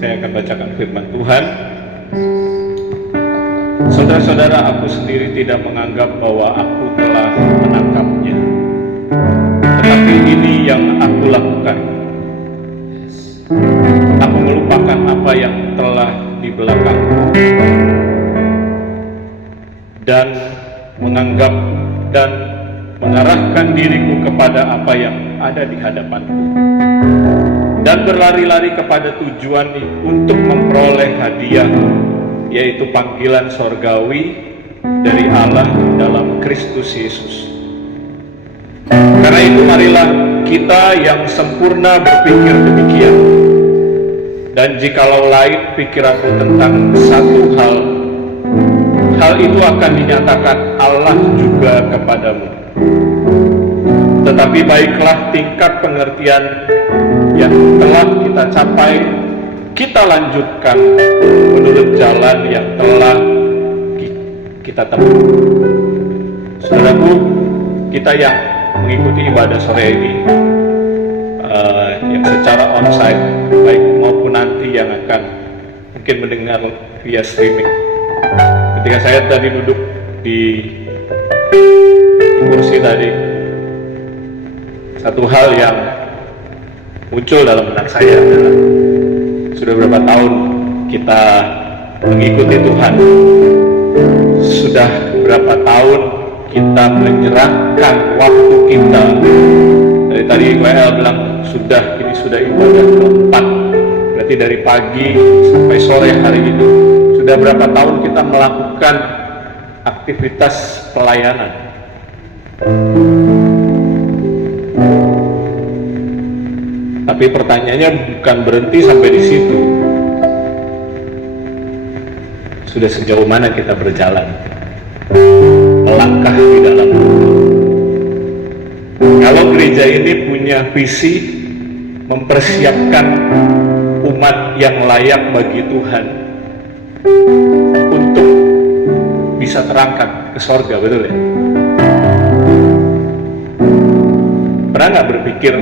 Saya akan bacakan firman Tuhan. Saudara-saudara, aku sendiri tidak menganggap bahwa aku telah menangkapnya, tetapi ini yang aku lakukan. Aku melupakan apa yang telah di belakangku dan menganggap dan mengarahkan diriku kepada apa yang ada di hadapanku, dan berlari-lari kepada tujuan untuk memperoleh hadiah, yaitu panggilan sorgawi dari Allah dalam Kristus Yesus. Karena itu marilah kita yang sempurna berpikir demikian. Dan jikalau lain pikiranmu tentang satu hal itu akan dinyatakan Allah juga kepadamu. Tetapi baiklah tingkat pengertian yang telah kita capai, kita lanjutkan menurut jalan yang telah kita tempuh. Saudaraku, kita yang mengikuti ibadah sore ini, yang secara onsite baik maupun nanti yang akan mungkin mendengar via streaming. Ketika saya tadi duduk di kursi tadi, satu hal yang muncul dalam benak saya adalah sudah berapa tahun kita mengikuti Tuhan, sudah berapa tahun kita menyerahkan waktu kita. Dari tadi WL bilang ini sudah ibadah keempat, berarti dari pagi sampai sore hari ini sudah berapa tahun kita melakukan aktivitas pelayanan. Tapi pertanyaannya bukan berhenti sampai di situ. Sudah sejauh mana kita berjalan, melangkah di dalam Tuhan. Kalau gereja ini punya visi mempersiapkan umat yang layak bagi Tuhan untuk bisa terangkat ke sorga, betul ya? Pernah nggak berpikir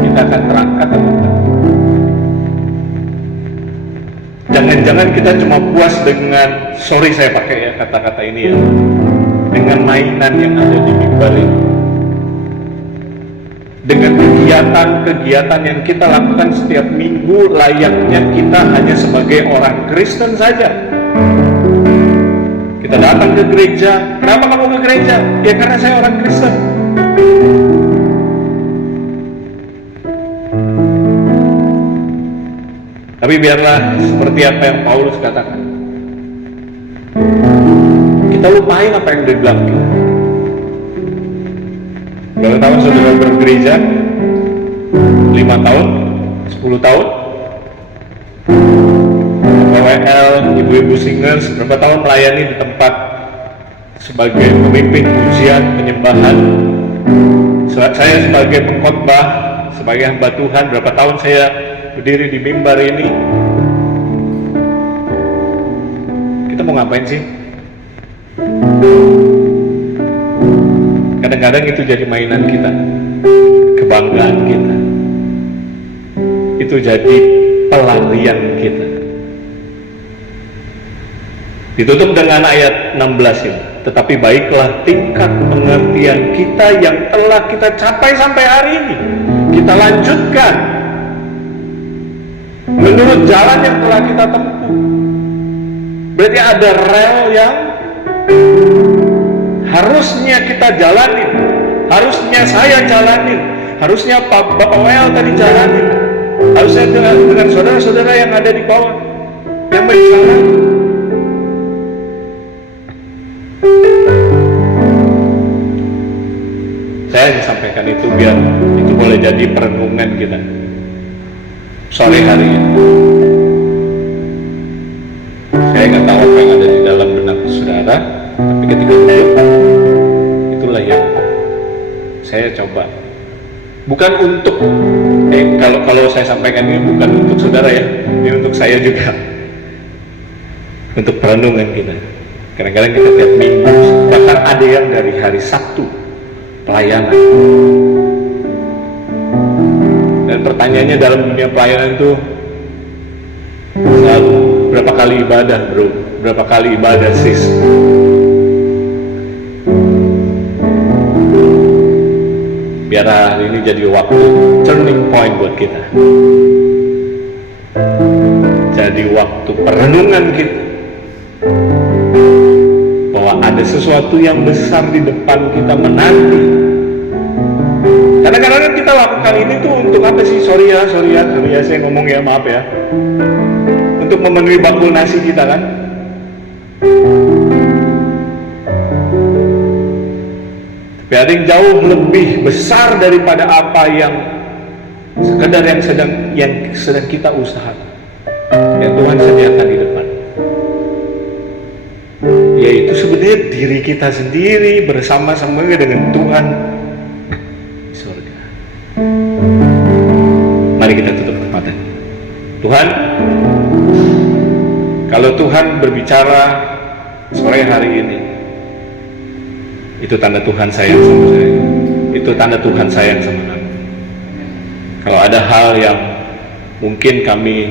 kita akan terangkat atau enggak? Jangan-jangan kita cuma puas dengan, sorry saya pakai ya kata-kata ini ya, dengan mainan yang ada di mimbar ini, dengan kegiatan-kegiatan yang kita lakukan setiap minggu, layaknya kita hanya sebagai orang Kristen saja. Kita datang ke gereja. Kenapa kamu ke gereja? Ya karena saya orang Kristen. Tapi biarlah seperti apa yang Paulus katakan, kita lupain apa yang dibilang kita. Berapa tahun saudara bergereja? 5 tahun? 10 tahun? WL, ibu-ibu singers, berapa tahun melayani di tempat sebagai pemimpin pujian, penyembahan? Saya sebagai pengkhotbah, sebagai hamba Tuhan, berapa tahun saya berdiri di mimbar ini? Kita mau ngapain sih? Kadang-kadang itu jadi mainan kita, kebanggaan kita, itu jadi pelarian kita. Ditutup dengan ayat 16 ini. Tetapi baiklah tingkat pengertian kita yang telah kita capai sampai hari ini, kita lanjutkan menurut jalan yang telah kita tempuh. Berarti ada rel yang harusnya kita jalanin, harusnya saya jalanin, harusnya Bapak WL tadi jalanin, harusnya dengan saudara-saudara yang ada di bawah yang menjalani. Saya hanya sampaikan itu biar itu boleh jadi perenungan kita sore hari ini. Saya nggak tahu apa yang ada di dalam benak saudara, tapi ketika duduk, itulah yang saya coba. Bukan untuk, kalau saya sampaikan ini bukan untuk saudara ya, ini untuk saya juga, untuk perenungan kita. Kadang-kadang kita tiap minggu, bahkan ada yang dari hari Sabtu pelayanan. Dan Dan pertanyaannya dalam dunia pelayanan itu selalu, berapa kali ibadah bro? Berapa kali ibadah sis? Biar hari ini jadi waktu turning point buat kita. Jadi waktu perenungan kita bahwa ada sesuatu yang besar di depan kita menanti. Karena kadang-kadang kita lakukan ini tuh untuk apa sih? Sorry ya saya ngomong ya, maaf ya. Untuk memenuhi bakul nasi kita kan. Tapi ada yang jauh lebih besar daripada apa yang sekedar yang sedang kita usahakan, yang Tuhan sediakan di depan, yaitu sebenarnya diri kita sendiri bersama-sama dengan Tuhan di surga. Mari kita tutup mata. Tuhan, kalau Tuhan berbicara sore hari ini, itu tanda Tuhan sayang sama saya. Itu tanda Tuhan sayang sama kami. Kalau ada hal yang mungkin kami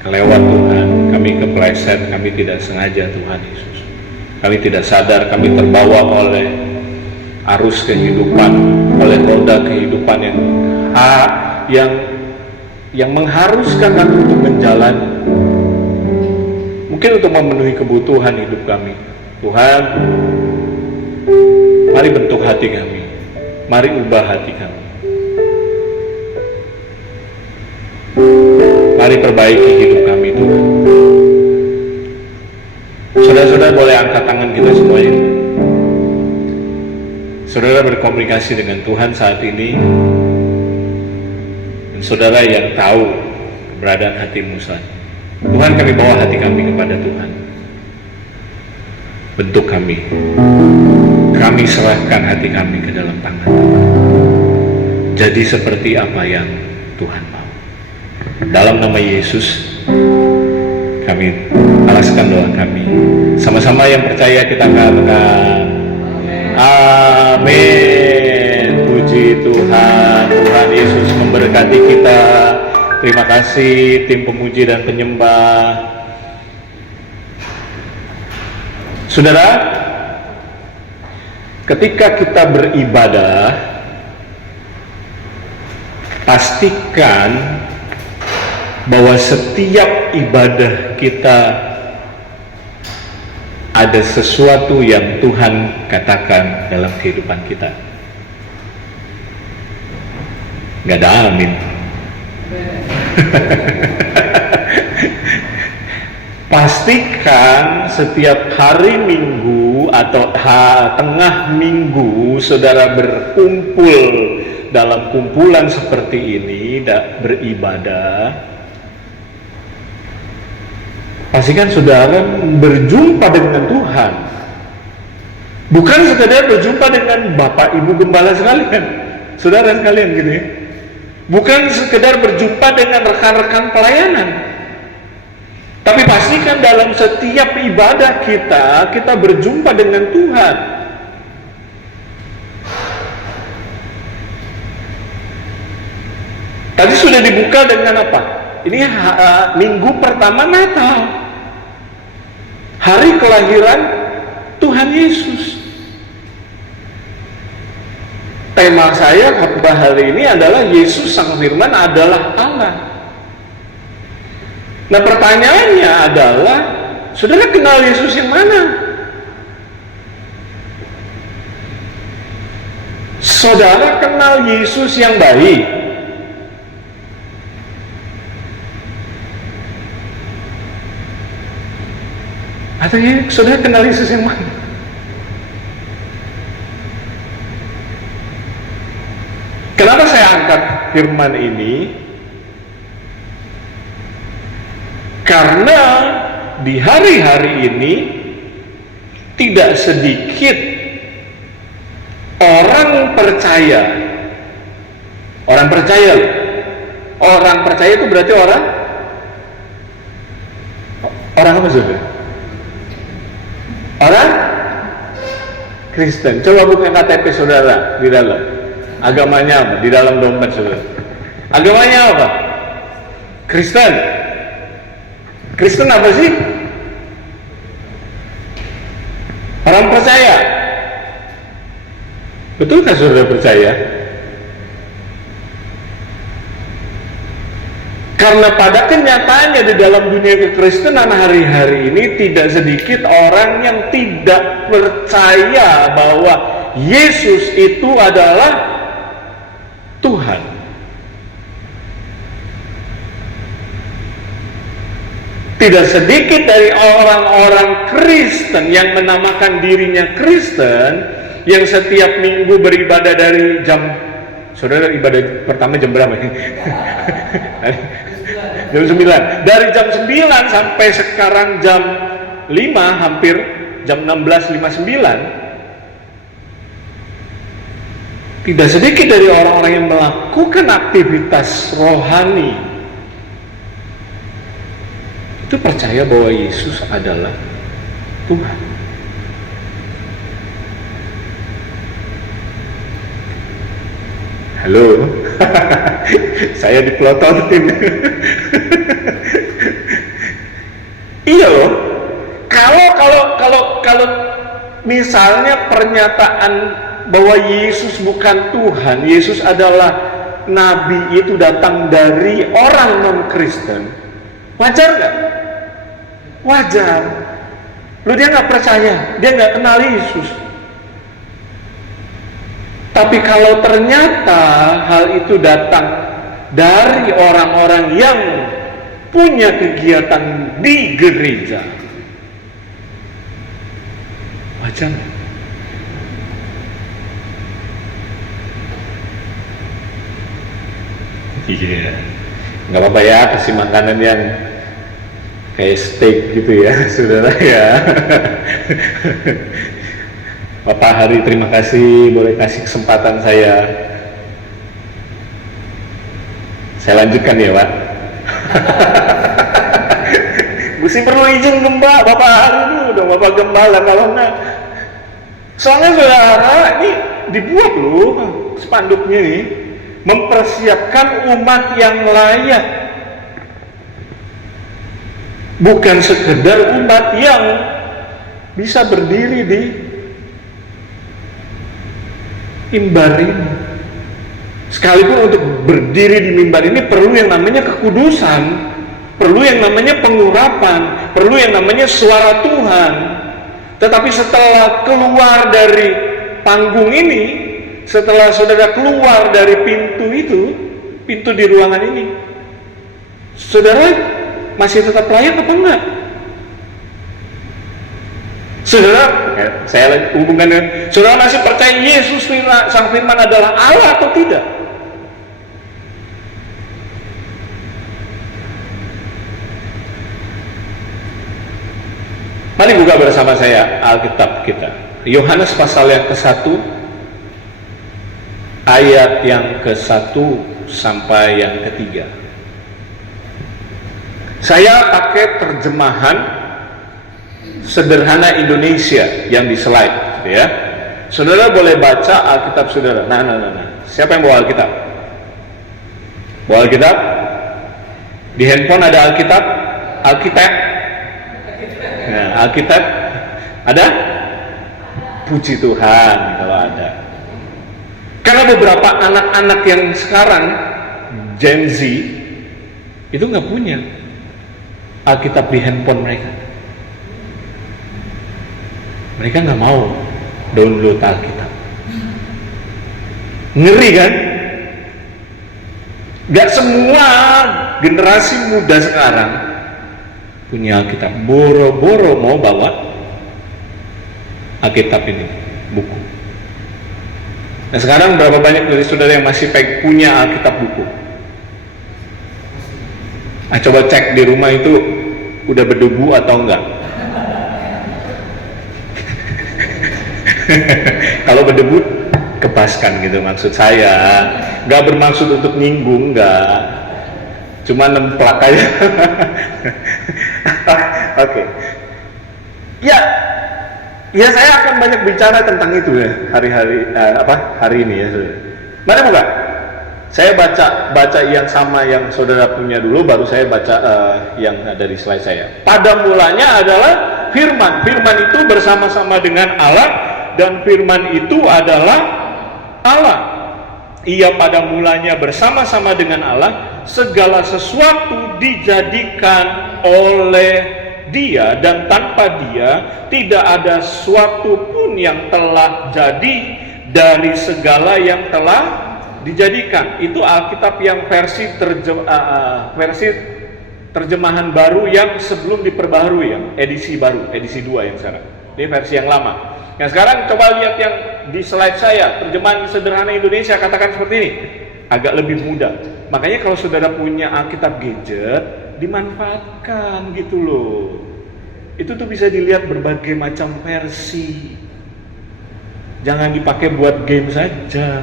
kelewat Tuhan, kami kepleset, kami tidak sengaja Tuhan Yesus, kami tidak sadar, kami terbawa oleh arus kehidupan, oleh roda kehidupan yang mengharuskan kami untuk menjalani, mungkin untuk memenuhi kebutuhan hidup kami. Tuhan, mari bentuk hati kami, mari ubah hati kami, mari perbaiki hidup kami Tuhan. Saudara-saudara boleh angkat tangan kita semuanya. Saudara berkomunikasi dengan Tuhan saat ini, dan saudara yang tahu keberadaan hatimu saat ini. Tuhan, kami bawa hati kami kepada Tuhan. Bentuk kami. Kami serahkan hati kami ke dalam tangan Tuhan. Jadi seperti apa yang Tuhan mau. Dalam nama Yesus, kami alaskan doa kami. Sama-sama yang percaya kita katakan amin. Puji Tuhan. Tuhan Yesus memberkati kita. Terima kasih tim pemuji dan penyembah. Saudara, ketika kita beribadah, pastikan bahwa setiap ibadah kita ada sesuatu yang Tuhan katakan dalam kehidupan kita. Gak ada amin. Pastikan setiap hari Minggu atau tengah minggu saudara berkumpul dalam kumpulan seperti ini, beribadah. Pastikan saudara berjumpa dengan Tuhan, bukan sekedar berjumpa dengan Bapak Ibu Gembala sekalian, saudara sekalian gitu ya. Bukan sekedar berjumpa dengan rekan-rekan pelayanan, tapi pastikan dalam setiap ibadah kita berjumpa dengan Tuhan. Tadi sudah dibuka dengan apa? Ini minggu pertama Natal, hari kelahiran Tuhan Yesus. Tema saya khotbah hari ini adalah Yesus Sang Firman adalah Allah. Nah, pertanyaannya adalah, saudara kenal Yesus yang mana? Saudara kenal Yesus yang baik? Atau ya, saudara kenal Yesus yang mana? Kenapa saya angkat firman ini? Karena di hari-hari ini tidak sedikit orang percaya. Orang percaya itu berarti orang apa saudara? Orang Kristen. Coba buka KTP saudara di dalam. Agamanya apa? Di dalam dompet saudara. Agamanya apa? Kristen. Kristen apa sih? Orang percaya. Betulkah saudara percaya? Karena pada kenyataannya di dalam dunia kekristenan hari-hari ini tidak sedikit orang yang tidak percaya bahwa Yesus itu adalah Tuhan. Tidak sedikit dari orang-orang Kristen yang menamakan dirinya Kristen, yang setiap minggu beribadah dari saudara ibadah pertama jam berapa? Jam 9. Dari jam 9 sampai sekarang jam 5, hampir jam 16.59. Tidak sedikit dari orang-orang yang melakukan aktivitas rohani itu percaya bahwa Yesus adalah Tuhan. Halo, saya dipelototin. Iya loh. Kalau misalnya pernyataan bahwa Yesus bukan Tuhan, Yesus adalah Nabi, itu datang dari orang non-Kristen, wajar nggak? Wajar. Lu dia nggak percaya, dia nggak kenal Yesus. Tapi kalau ternyata hal itu datang dari orang-orang yang punya kegiatan di gereja, wajar. Iya, nggak apa-apa ya, kasih makanan yang kayak steak gitu ya, saudara ya. Bapak Hari, terima kasih boleh kasih kesempatan saya. Saya lanjutkan ya, Pak. Mesti perlu izin Bapak Hari dulu dong, Bapak Gembala, kalau enggak. Soalnya saudara, ini dibuat loh spanduknya nih, mempersiapkan umat yang layak. Bukan sekedar umat yang bisa berdiri di mimbar ini. Sekalipun untuk berdiri di mimbar ini perlu yang namanya kekudusan, perlu yang namanya pengurapan, perlu yang namanya suara Tuhan. Tetapi setelah keluar dari panggung ini, setelah saudara keluar dari pintu itu, pintu di ruangan ini, saudara masih tetap layak apa enggak? Saudara, saya hubungkan dengan saudara masih percaya Yesus Sang Firman adalah Allah atau tidak? Mari buka bersama saya Alkitab kita, Yohanes pasal yang ke-1 ayat yang ke-1 sampai yang ke-3. Saya pakai terjemahan sederhana Indonesia yang di slide, ya. Saudara boleh baca Alkitab saudara. Nah. Siapa yang bawa Alkitab? Bawa Alkitab? Di handphone ada Alkitab? Alkitab? Nah, Alkitab ada? Puji Tuhan kalau ada. Karena beberapa anak-anak yang sekarang Gen Z itu nggak punya Alkitab di handphone mereka. Mereka nggak mau download Alkitab. Ngeri kan? Gak semua generasi muda sekarang punya Alkitab. Boro-boro mau bawa Alkitab ini, buku. Nah sekarang berapa banyak dari saudara yang masih punya Alkitab buku? Nah, coba cek di rumah itu udah berdebu atau enggak. Kalau berdebu kebaskan gitu maksud saya, nggak bermaksud untuk nyinggung, nggak, cuma nemplak aja. Oke. Ya saya akan banyak bicara tentang itu ya hari ini ya. Mari buka Saya baca yang sama yang saudara punya dulu, baru saya baca yang dari slide saya. Pada mulanya adalah firman. Firman itu bersama-sama dengan Allah, dan firman itu adalah Allah. Ia pada mulanya bersama-sama dengan Allah. Segala sesuatu dijadikan oleh Dia, dan tanpa Dia tidak ada sesuatu pun yang telah jadi dari segala yang telah dijadikan. Itu Alkitab yang versi terjemahan baru yang sebelum diperbaharui, yang edisi baru, edisi 2 yang sekarang. Ini versi yang lama. Yang sekarang coba lihat yang di slide saya, terjemahan sederhana Indonesia katakan seperti ini, agak lebih mudah. Makanya kalau saudara punya Alkitab gadget, dimanfaatkan gitu loh. Itu tuh bisa dilihat berbagai macam versi. Jangan dipakai buat game saja.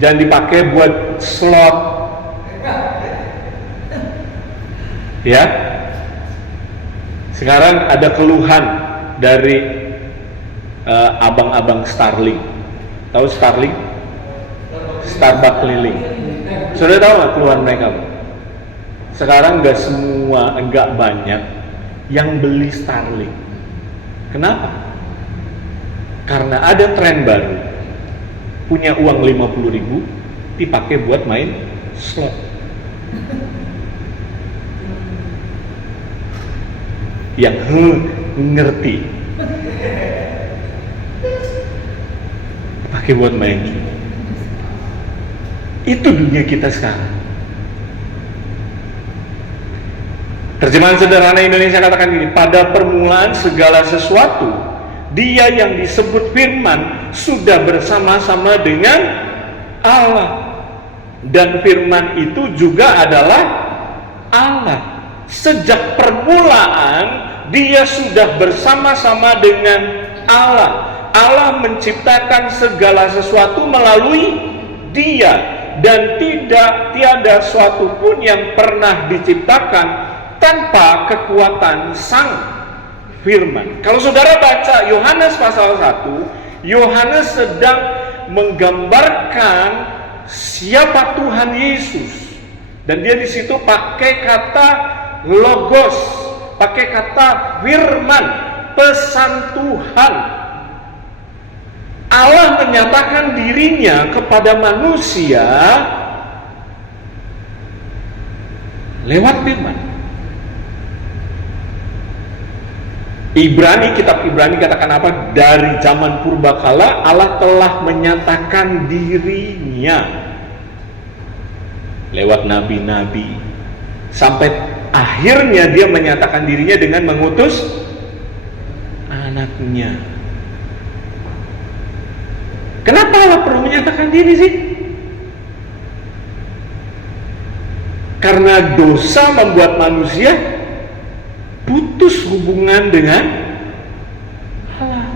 Jangan dipakai buat slot. Ya. Sekarang ada keluhan dari abang-abang Starlink. Tahu Starlink? Starbucks keliling. Sudah tahu nggak keluhan mereka? Sekarang nggak banyak yang beli Starlink. Kenapa? Karena ada tren baru. Punya uang 50.000 dipakai buat main slot. Yang ngerti pakai buat main. Itu dunia kita sekarang. Terjemahan sederhana Indonesia katakan gini, pada permulaan segala sesuatu Dia yang disebut firman sudah bersama-sama dengan Allah, dan firman itu juga adalah Allah. Sejak permulaan Dia sudah bersama-sama dengan Allah. Allah menciptakan segala sesuatu melalui Dia, dan tiada suatu pun yang pernah diciptakan tanpa kekuatan Sang firman. Kalau saudara baca Yohanes pasal 1, Yohanes sedang menggambarkan siapa Tuhan Yesus. Dan dia di situ pakai kata logos, pakai kata firman, pesan Tuhan. Allah menyatakan dirinya kepada manusia lewat firman. Kitab Ibrani katakan apa? Dari zaman purbakala Allah telah menyatakan dirinya lewat nabi-nabi, sampai akhirnya Dia menyatakan dirinya dengan mengutus anaknya. Kenapa Allah perlu menyatakan diri sih? Karena dosa membuat manusia putus hubungan dengan Allah.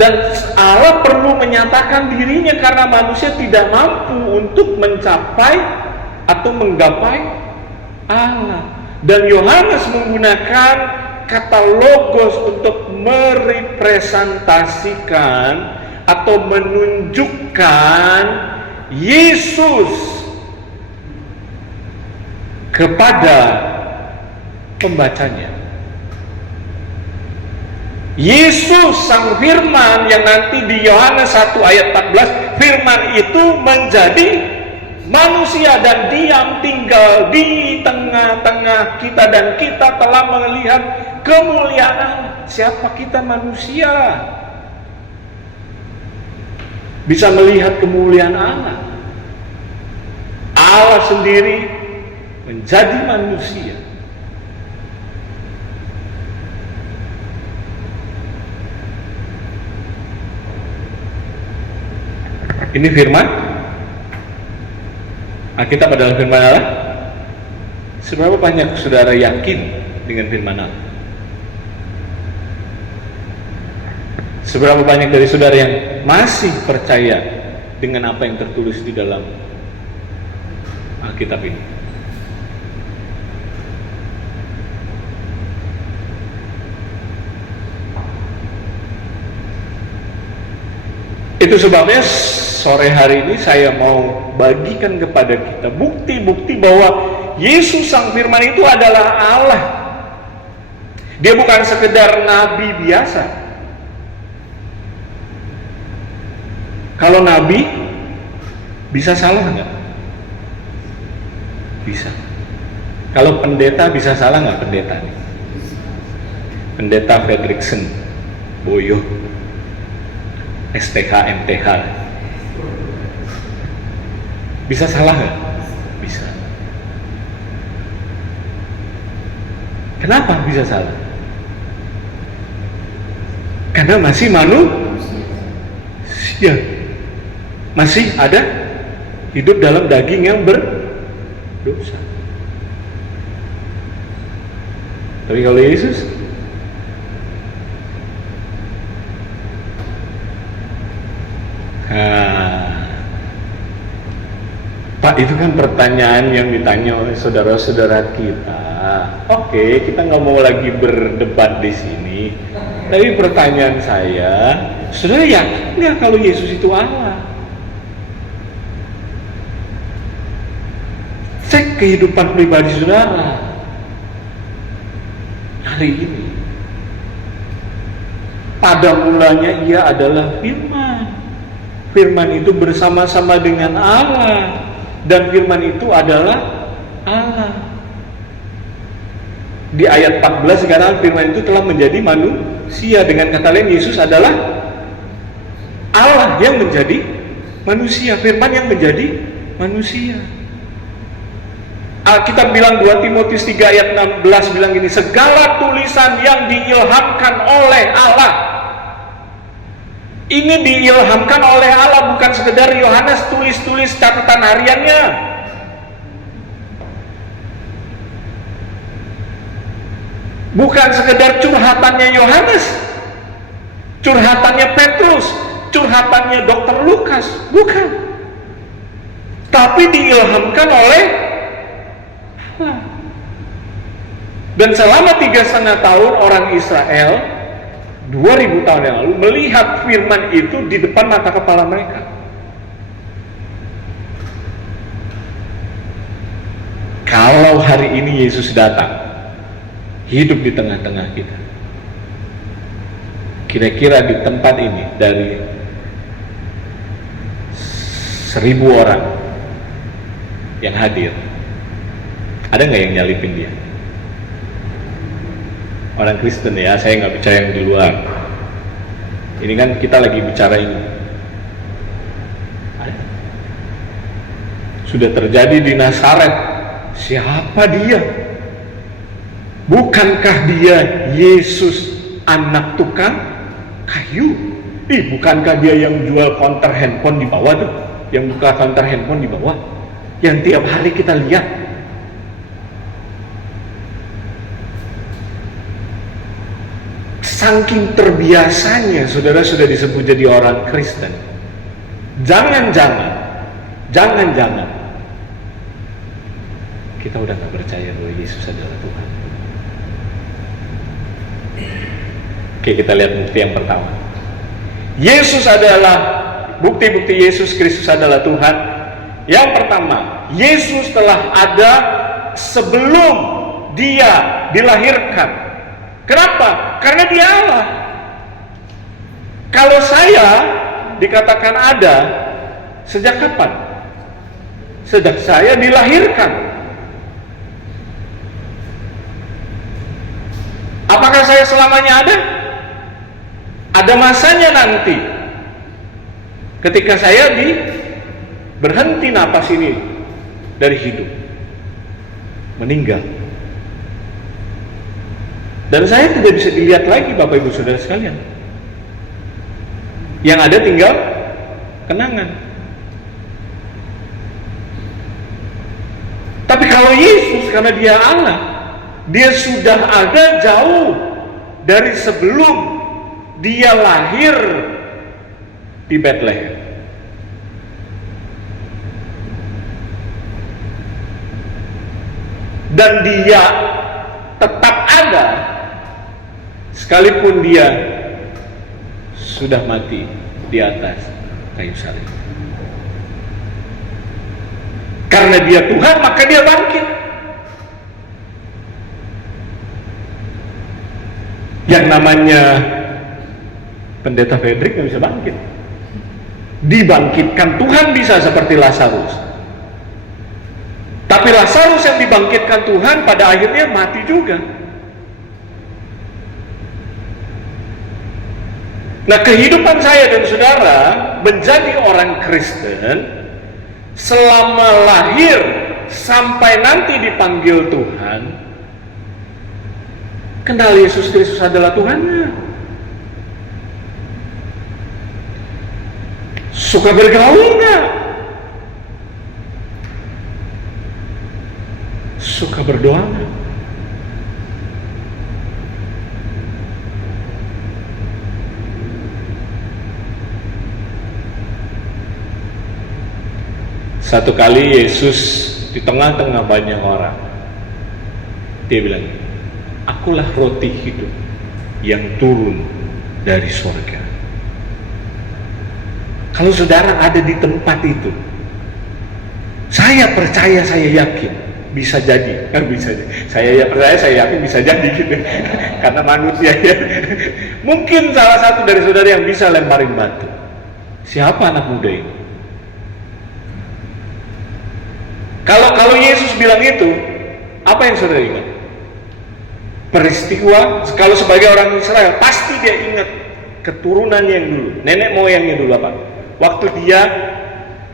Dan Allah perlu menyatakan dirinya karena manusia tidak mampu untuk mencapai atau menggapai Allah. Dan Yohanes menggunakan kata logos untuk merepresentasikan atau menunjukkan Yesus kepada pembacanya. Yesus sang firman yang nanti di Yohanes 1 ayat 14, firman itu menjadi manusia dan diam tinggal di tengah-tengah kita, dan kita telah melihat kemuliaan Allah. Siapa kita manusia bisa melihat kemuliaan Allah? Allah sendiri menjadi manusia. Ini firman Alkitab adalah firman Allah. Seberapa banyak saudara yakin dengan firman Allah? Seberapa banyak dari saudara yang masih percaya dengan apa yang tertulis di dalam Alkitab ini? Itu sebabnya sore hari ini saya mau bagikan kepada kita bukti-bukti bahwa Yesus Sang Firman itu adalah Allah. Dia bukan sekedar nabi biasa. Kalau nabi bisa salah nggak? Bisa. Kalau pendeta bisa salah nggak pendeta nih? Pendeta Fredrickson, Boyo, STH, MTH, bisa salah nggak? Bisa. Kenapa bisa salah? Karena masih manusia, masih ada hidup dalam daging yang berdosa. Tapi kalau Yesus, Pak, itu kan pertanyaan yang ditanya oleh saudara-saudara kita. Oke, kita nggak mau lagi berdebat di sini. Tapi pertanyaan saya, saudara yakin nggak kalau Yesus itu Allah? Cek kehidupan pribadi saudara hari ini. Pada mulanya ia adalah Firman. Firman itu bersama-sama dengan Allah, dan Firman itu adalah Allah. Di ayat 14 sekarang Firman itu telah menjadi manusia. Dengan kata lain, Yesus adalah Allah yang menjadi manusia, Firman yang menjadi manusia. Alkitab bilang 2 Timotius 3 ayat 16 bilang gini, segala tulisan yang diilhamkan oleh Allah. Ini diilhamkan oleh Allah, bukan sekedar Yohanes tulis-tulis catatan hariannya. Bukan sekedar curhatannya Yohanes, curhatannya Petrus, curhatannya Dr. Lukas, bukan. Tapi diilhamkan oleh Allah. Dan selama 3,5 tahun orang Israel 2000 tahun yang lalu melihat firman itu di depan mata kepala mereka. Kalau hari ini Yesus datang hidup di tengah-tengah kita, kira-kira di tempat ini dari 1000 orang yang hadir, ada nggak yang nyalipin dia? Orang Kristen ya, saya nggak bicara yang di luar. Ini kan kita lagi bicara ini. Sudah terjadi di Nazaret. Siapa dia? Bukankah dia Yesus anak tukang kayu? Bukankah dia yang jual konter handphone di bawah tuh? Yang buka konter handphone di bawah? Yang tiap hari kita lihat. Saking terbiasanya saudara sudah disebut jadi orang Kristen. Jangan-jangan kita udah gak percaya bahwa Yesus adalah Tuhan. Oke, kita lihat bukti yang pertama. Yesus adalah, bukti-bukti Yesus Kristus adalah Tuhan. Yang pertama, Yesus telah ada sebelum dia dilahirkan. Kenapa? Karena dia Allah. Kalau saya dikatakan ada, sejak kapan? Sejak saya dilahirkan. Apakah saya selamanya ada? Ada masanya nanti. Ketika saya berhenti napas ini dari hidup, meninggal. Dan saya tidak bisa dilihat lagi Bapak Ibu Saudara sekalian. Yang ada tinggal kenangan. Tapi kalau Yesus, karena dia Allah, dia sudah ada jauh dari sebelum dia lahir di Bethlehem. Dan dia tetap ada sekalipun dia sudah mati di atas kayu salib. Karena dia Tuhan, maka dia bangkit. Yang namanya Pendeta Fredrik nggak bisa bangkit. Dibangkitkan Tuhan bisa seperti Lazarus. Tapi Lazarus yang dibangkitkan Tuhan pada akhirnya mati juga. Nah, kehidupan saya dan saudara menjadi orang Kristen selama lahir sampai nanti dipanggil Tuhan, kenal Yesus Kristus adalah Tuhannya. Suka bergaul nggak? Suka berdoa nggak? Satu kali Yesus di tengah-tengah banyak orang, dia bilang, akulah roti hidup yang turun dari surga. Kalau saudara ada di tempat itu, saya percaya, saya yakin bisa jadi, bisa jadi. Saya percaya, saya yakin bisa jadi gitu. Karena manusia ya. Mungkin salah satu dari saudara yang bisa lemparin batu. Siapa anak muda ini? Kalau Yesus bilang itu, apa yang saudara ingat? Peristiwa, kalau sebagai orang Israel, pasti dia ingat keturunannya yang dulu, nenek moyangnya dulu apa? Waktu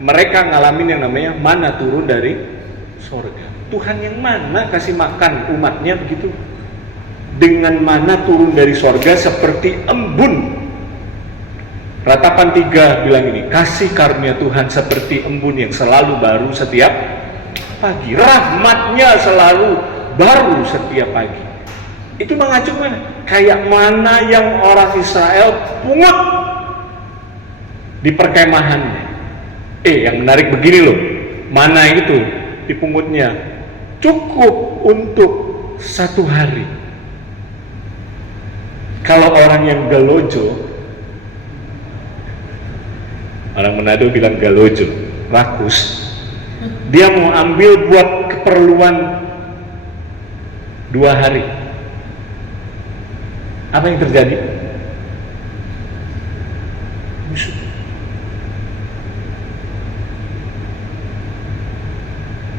mereka ngalamin yang namanya mana turun dari surga. Tuhan yang mana kasih makan umatnya begitu? Dengan mana turun dari surga seperti embun. Ratapan 3 bilang ini, kasih karunia Tuhan seperti embun yang selalu baru setiap pagi. Rahmatnya selalu baru setiap pagi. Itu mengacu mana? Kayak mana yang orang Israel pungut di perkemahannya. Yang menarik begini loh, mana itu dipungutnya cukup untuk 1 hari. Kalau orang yang galojo, orang Manado bilang galojo, rakus, dia mau ambil buat keperluan 2 hari. Apa yang terjadi? Busuk.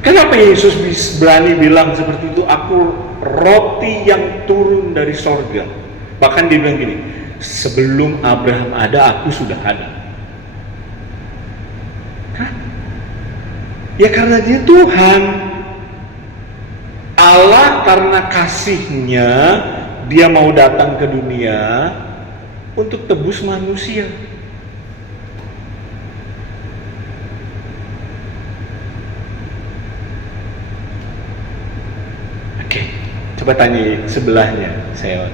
Kenapa Yesus berani bilang seperti itu? Aku roti yang turun dari sorga. Bahkan dia bilang gini, sebelum Abraham ada, aku sudah ada. Hah? Ya karena dia Tuhan. Allah karena kasihnya, dia mau datang ke dunia untuk tebus manusia. Oke, coba tanya sebelahnya, saya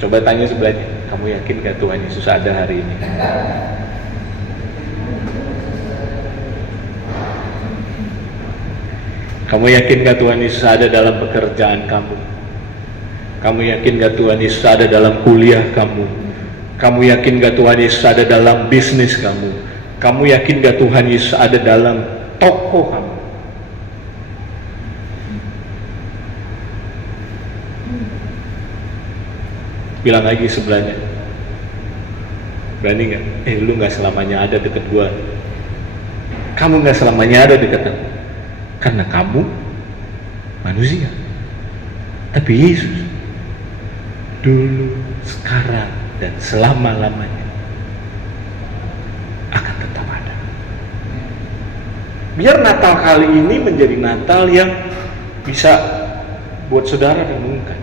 coba tanya sebelahnya, kamu yakin gak Tuhan Yesus ada hari ini? Kamu yakin gak Tuhan Yesus ada dalam pekerjaan kamu? Kamu yakin gak Tuhan Yesus ada dalam kuliah kamu? Kamu yakin gak Tuhan Yesus ada dalam bisnis kamu? Kamu yakin gak Tuhan Yesus ada dalam toko kamu? Bilang lagi sebelahnya, berani gak? Lu gak selamanya ada dekat gua. Kamu gak selamanya ada dekat aku. Karena kamu manusia. Tapi Yesus dulu, sekarang, dan selama-lamanya akan tetap ada. Biar Natal kali ini menjadi Natal yang bisa buat saudara renungkan.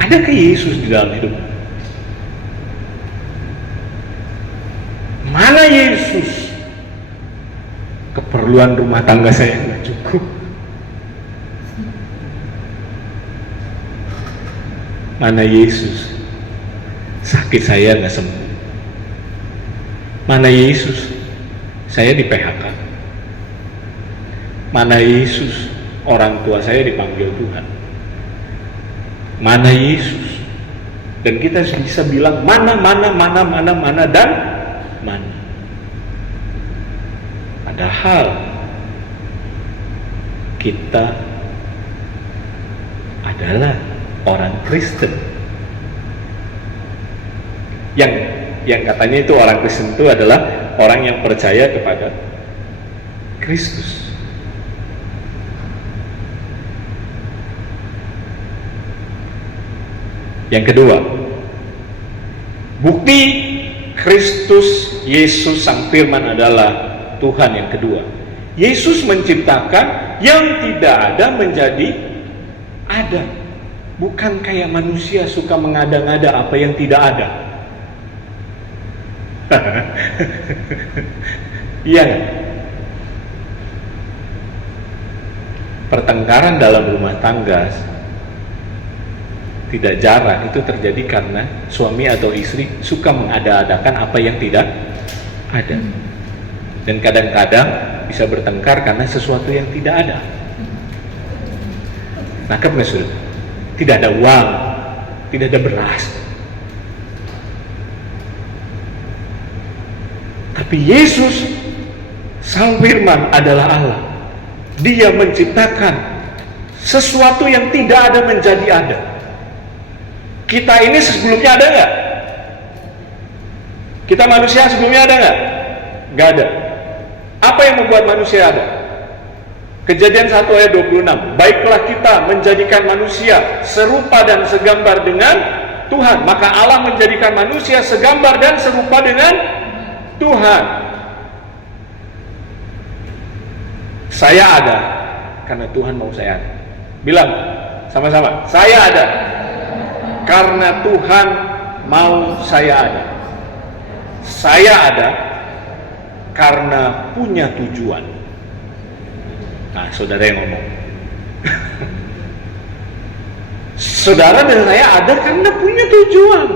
Adakah Yesus di dalam hidup? Mana Yesus? Keperluan rumah tangga saya nggak cukup. Mana Yesus? Sakit saya nggak sembuh. Mana Yesus? Saya di PHK. Mana Yesus? Orang tua saya dipanggil Tuhan. Mana Yesus? Dan kita bisa bilang mana dan mana. Padahal kita adalah orang Kristen. Yang katanya itu orang Kristen itu adalah orang yang percaya kepada Kristus. Yang kedua, bukti Kristus Yesus Sang Firman adalah Tuhan yang kedua. Yesus menciptakan yang tidak ada menjadi ada. Bukan kayak manusia suka mengada-ngada apa yang tidak ada. Iya kan? Pertengkaran dalam rumah tangga tidak jarang itu terjadi karena suami atau istri suka mengada-adakan apa yang tidak ada. Dan kadang-kadang bisa bertengkar karena sesuatu yang tidak ada. Nangkep nggak sudah? Tidak ada uang, tidak ada beras. Tapi Yesus, Sang Firman adalah Allah. Dia menciptakan sesuatu yang tidak ada menjadi ada. Kita ini sebelumnya ada nggak? Kita manusia sebelumnya ada nggak? Nggak ada. Apa yang membuat manusia ada? Kejadian 1 ayat 26. Baiklah kita menjadikan manusia serupa dan segambar dengan Tuhan. Maka Allah menjadikan manusia segambar dan serupa dengan Tuhan. Saya ada karena Tuhan mau saya ada. Bilang sama-sama, saya ada karena Tuhan mau saya ada. Saya ada karena punya tujuan. Nah, saudara yang ngomong. Saudara dan saya ada karena punya tujuan.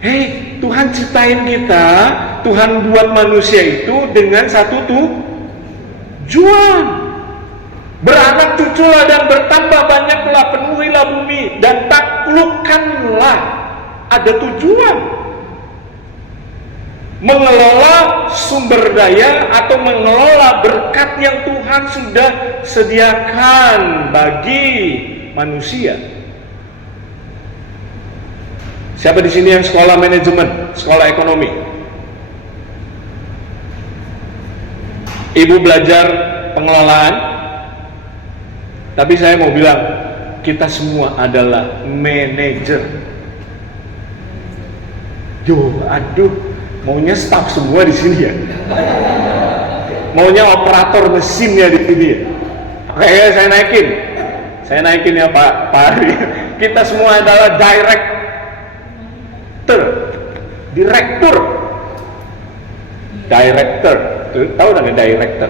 Hei, Tuhan ciptain kita, Tuhan buat manusia itu dengan satu tujuan. Beranak cuculah dan bertambah banyaklah, penuhilah bumi dan taklukkanlah. Ada tujuan. Mengelola sumber daya atau mengelola berkat yang Tuhan sudah sediakan bagi manusia. Siapa di sini yang sekolah manajemen, sekolah ekonomi? Ibu belajar pengelolaan. Tapi saya mau bilang, kita semua adalah manajer. Aduh, maunya staff semua di sini ya. Maunya operator mesinnya di sini ya. Oke, saya naikin ya Pak Ari. Kita semua adalah direktur. Tahu nggak director?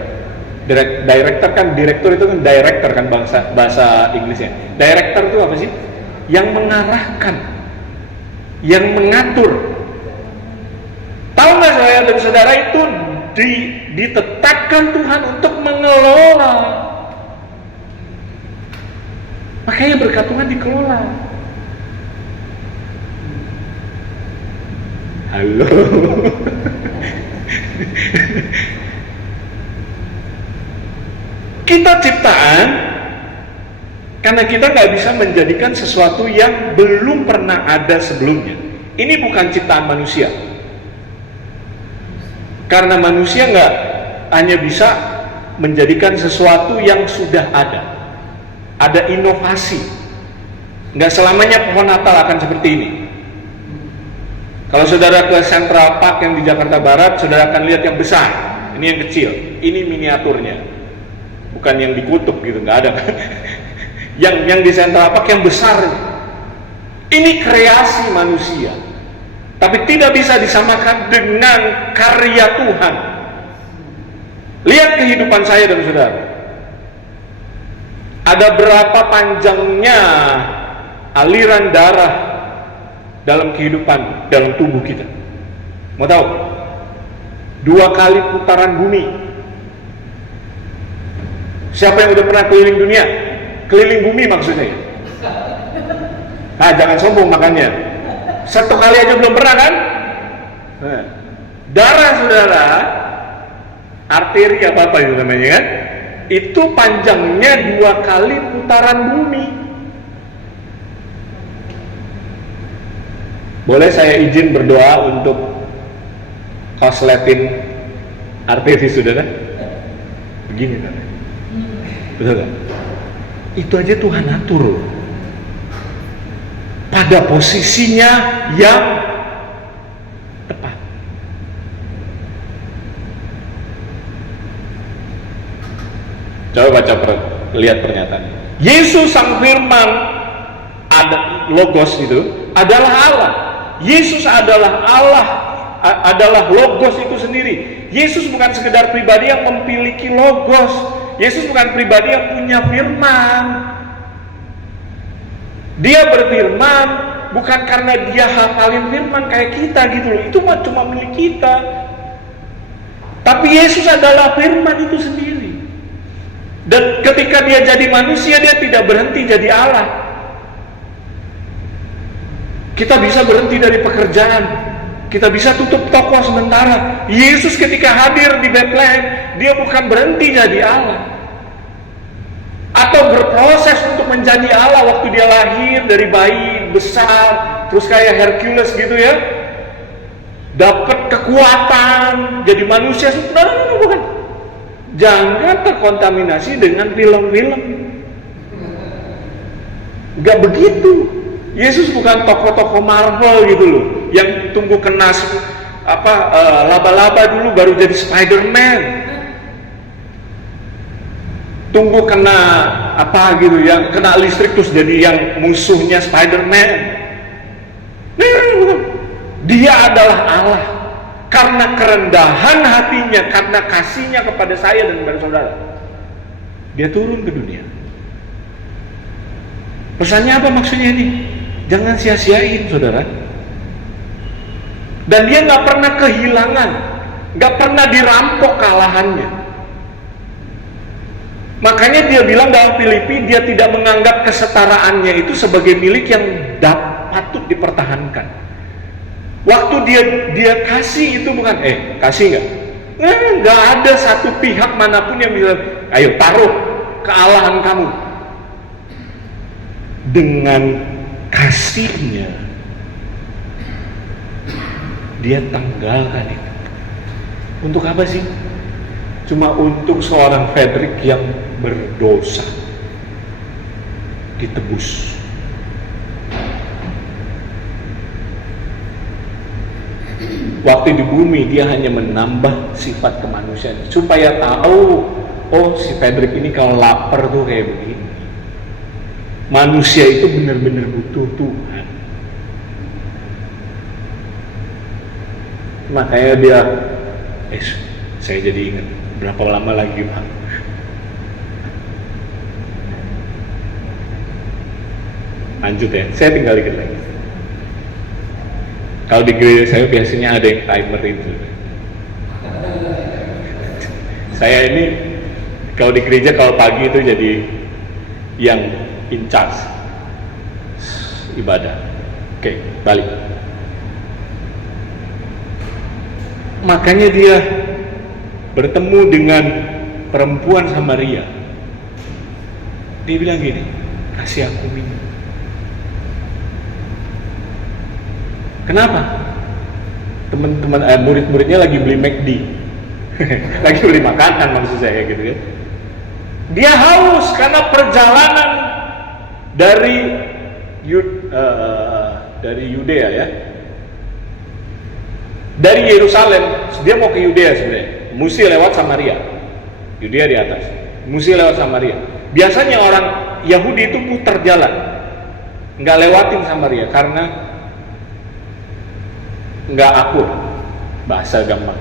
Director kan, direktur itu kan director kan bahasa Inggrisnya. Director itu apa sih? Yang mengarahkan, yang mengatur. Tahu nggak saya dan saudara itu ditetapkan Tuhan untuk mengelola. Makanya berkat Tuhan dikelola. Halo. Kita ciptaan karena kita nggak bisa menjadikan sesuatu yang belum pernah ada sebelumnya. Ini bukan ciptaan manusia. Karena manusia nggak hanya bisa menjadikan sesuatu yang sudah ada. Ada inovasi. Nggak selamanya pohon Natal akan seperti ini. Kalau saudara ke Central Park yang di Jakarta Barat, saudara akan lihat yang besar. Ini yang kecil. Ini miniaturnya. Bukan yang dikutuk gitu, nggak ada kan? Yang di Central Park yang besar. Ini kreasi manusia. Tapi tidak bisa disamakan dengan karya Tuhan. Lihat kehidupan saya dan saudara. Ada berapa panjangnya aliran darah dalam kehidupan, dalam tubuh kita? Mau tahu? 2 kali putaran bumi. Siapa yang udah pernah keliling dunia? Keliling bumi maksudnya. Ah, jangan sombong makanya. Satu kali aja belum pernah kan? Nah, darah saudara, arteri apa itu namanya kan? Itu panjangnya 2 kali putaran bumi. Boleh saya izin berdoa untuk kosletin arteri saudara? Begini kan? Betul kan? Itu aja Tuhan atur pada posisinya yang tepat. Coba baca lihat pernyataan. Yesus sang firman ada logos itu adalah Allah. Yesus adalah Allah, adalah logos itu sendiri. Yesus bukan sekedar pribadi yang memiliki logos. Yesus bukan pribadi yang punya firman. Dia berfirman bukan karena dia hafalin firman kayak kita gitu loh. Itu mah cuma milik kita. Tapi Yesus adalah firman itu sendiri. Dan ketika dia jadi manusia, dia tidak berhenti jadi Allah. Kita bisa berhenti dari pekerjaan, kita bisa tutup toko sementara. Yesus ketika hadir di Bethlehem, dia bukan berhenti jadi Allah atau berproses untuk menjadi Allah waktu dia lahir dari bayi besar, terus kayak Hercules gitu ya, dapat kekuatan jadi manusia. Sebenarnya bukan. Jangan terkontaminasi dengan film-film. Gak begitu. Yesus bukan tokoh-tokoh Marvel gitu loh, yang tunggu kena laba-laba dulu baru jadi Spider-Man. Tunggu kena apa gitu, yang kena listrik terus jadi yang musuhnya Spider-Man. Dia adalah Allah. Karena kerendahan hatinya, karena kasihnya kepada saya dan kepada saudara, dia turun ke dunia. Pesannya apa maksudnya ini? Jangan sia-siain saudara. Dan dia gak pernah kehilangan, gak pernah dirampok kalahannya. Makanya dia bilang dalam Filipi, dia tidak menganggap kesetaraannya itu sebagai milik yang patut dipertahankan. Waktu dia kasih itu bukan, kasih nggak ada satu pihak manapun yang bisa, ayo taruh kealahan kamu. Dengan kasihnya dia tanggalkan itu. Untuk apa sih? Cuma untuk seorang Frederick yang berdosa ditebus. Waktu di bumi dia hanya menambah sifat kemanusiaan supaya tahu, oh si Frederick ini kalau lapar tuh kayak begini. Manusia itu benar-benar butuh Tuhan. Makanya dia, saya jadi ingat berapa lama lagi Bang. Lanjut ya, saya tinggal dikit lagi. Kalau di gereja saya biasanya ada yang timer itu. Saya ini kalau di gereja kalau pagi itu jadi yang in charge ibadah. Oke, balik. Makanya dia bertemu dengan perempuan Samaria. Dia bilang gini, kasih aku minum. Kenapa? Teman-teman murid-muridnya lagi beli McD. Lagi beli makanan maksud saya gitu kan. Dia haus karena perjalanan dari Yudea ya. Dari Yerusalem, dia mau ke Yudea sebenarnya. Mesti lewat Samaria. Yudea di atas. Mesti lewat Samaria. Biasanya orang Yahudi itu putar jalan. Nggak lewatin Samaria karena nggak akur, bahasa gampang.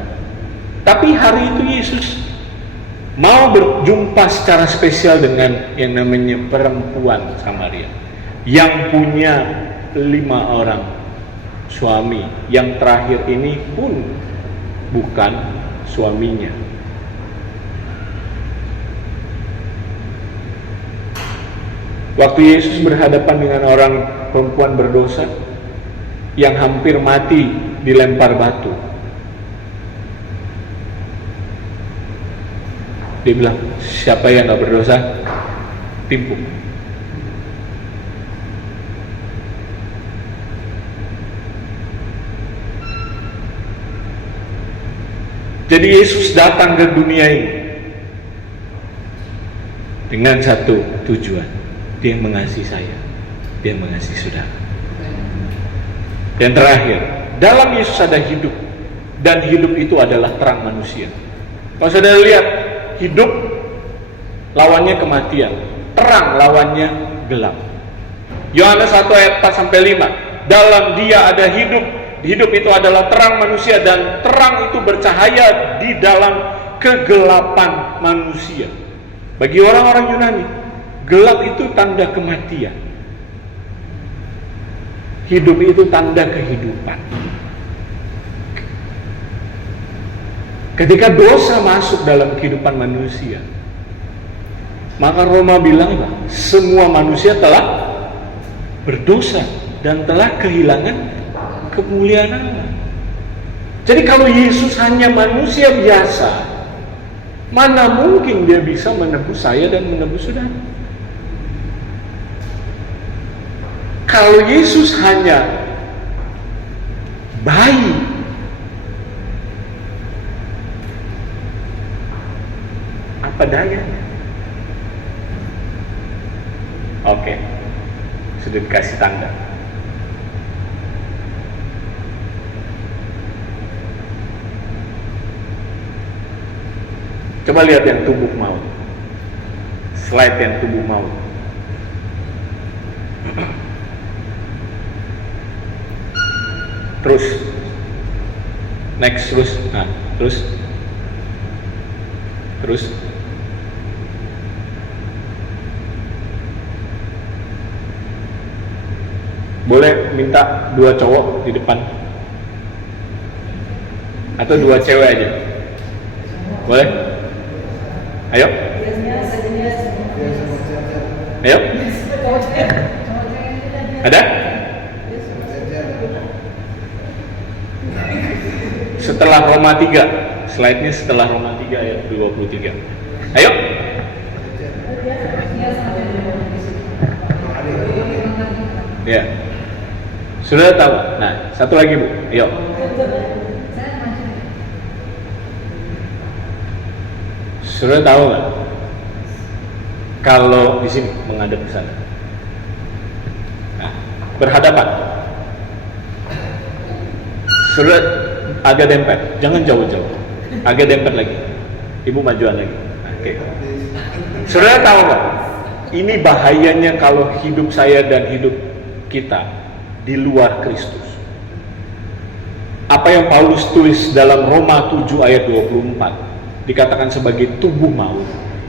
Tapi hari itu Yesus mau berjumpa secara spesial dengan yang namanya perempuan Samaria yang punya 5 orang suami, yang terakhir ini pun bukan suaminya. Waktu Yesus berhadapan dengan orang perempuan berdosa yang hampir mati dilempar batu. Dia bilang, siapa yang gak berdosa, timpuk. Jadi Yesus datang ke dunia ini dengan satu tujuan. Dia mengasihi saya, dia mengasihi saudara. Dan terakhir, dalam Yesus ada hidup, dan hidup itu adalah terang manusia. Kalau saudara lihat, hidup lawannya kematian, terang lawannya gelap. Yohanes 1 ayat 4-5, dalam dia ada hidup, hidup itu adalah terang manusia, dan terang itu bercahaya di dalam kegelapan manusia. Bagi orang-orang Yunani, gelap itu tanda kematian, hidup itu tanda kehidupan. Ketika dosa masuk dalam kehidupan manusia, maka Roma bilang, semua manusia telah berdosa dan telah kehilangan kemuliaan Allah. Jadi kalau Yesus hanya manusia biasa, mana mungkin dia bisa menebus saya dan menebus saudara? Kalau Yesus hanya bayi, apa dayanya? Oke, sudah dikasih tanda. Coba lihat yang tubuh maut. Slide yang tubuh maut. Terus. Next, terus. Nah, terus. Terus. Boleh minta 2 cowok di depan? Atau 2 cewek aja? Boleh? Ayo. Ayo. Ada? Setelah Roma 3, slide-nya setelah Roma 3 ayat 23. Ayo. Ya. Sudah tahu? Nah, satu lagi Bu. Ayo. Sudah tahu nggak? Kalau di sini menghadap ke sana. Nah, berhadapan. Sudah agak dempet, jangan jauh-jauh. Agak dempet lagi. Ibu majuan lagi. Oke. Sudah tahu nggak? Ini bahayanya kalau hidup saya dan hidup kita di luar Kristus. Apa yang Paulus tulis dalam Roma 7 ayat 24 dikatakan sebagai tubuh maut,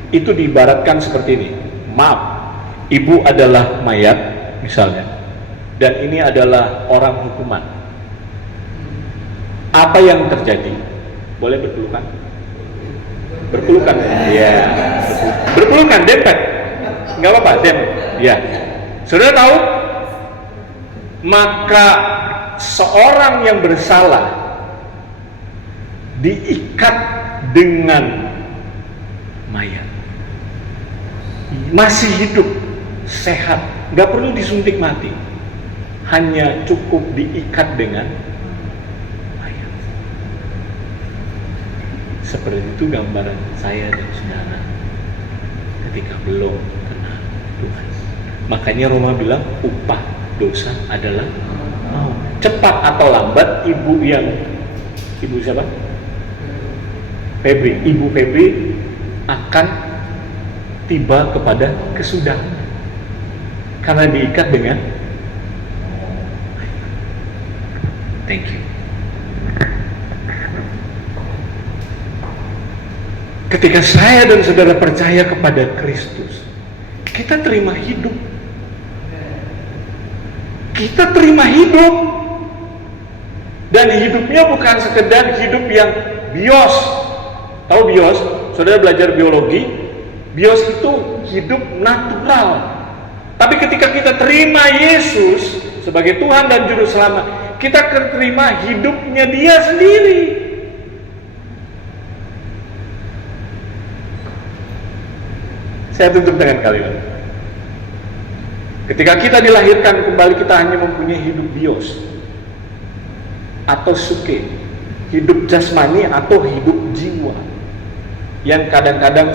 itu diibaratkan seperti ini. Maaf, ibu adalah mayat misalnya, dan ini adalah orang hukuman. Apa yang terjadi? Boleh berpelukan? Berpelukan? Ya, berpelukan, dempet. Nggak apa-apa, dempet. Ya, sudah tahu? Maka seorang yang bersalah diikat dengan mayat, masih hidup, sehat, nggak perlu disuntik mati, hanya cukup diikat dengan mayat. Seperti itu gambaran saya dan saudara ketika belum kenal Tuhan. Makanya Roma bilang upah dosa adalah maut. Cepat atau lambat ibu siapa? Febri, Ibu Febri akan tiba kepada kesudahan karena diikat dengan. Thank you. Ketika saya dan saudara percaya kepada Kristus, kita terima hidup. Kita terima hidup, dan hidupnya bukan sekedar hidup yang bios. Tahu bios? Saudara belajar biologi, bios itu hidup natural. Tapi ketika kita terima Yesus sebagai Tuhan dan Juru Selamat, kita terima hidupnya Dia sendiri. Saya tutup dengan kalimat. Ketika kita dilahirkan kembali, kita hanya mempunyai hidup bios atau suke, hidup jasmani atau hidup jiwa, yang kadang-kadang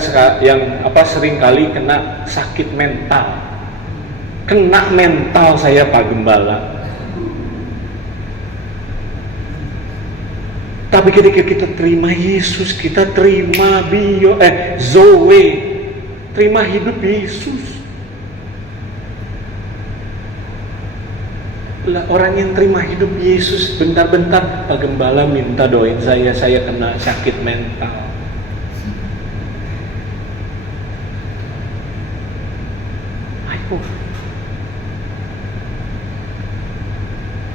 seringkali kena sakit mental. Kena mental saya, Pak Gembala. Tapi ketika kita terima Yesus, kita terima Zoe, terima hidup Yesus. Lah, orang yang terima hidup Yesus, bentar-bentar Pak Gembala minta doain saya kena sakit mental. Ayo.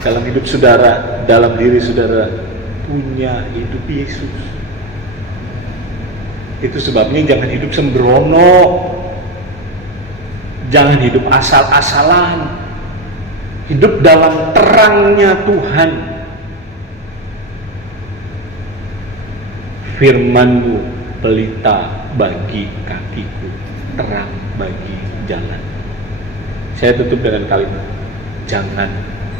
Dalam hidup saudara, dalam diri saudara punya hidup Yesus. Itu sebabnya jangan hidup sembrono, jangan hidup asal-asalan, hidup dalam terangnya Tuhan. Firman-Mu pelita bagi kakiku, terang bagi jalan. Saya tutup dengan kalimat, jangan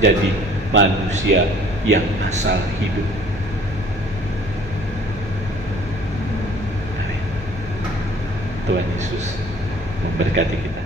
jadi manusia yang asal hidup. Amin. Tuhan Yesus memberkati kita.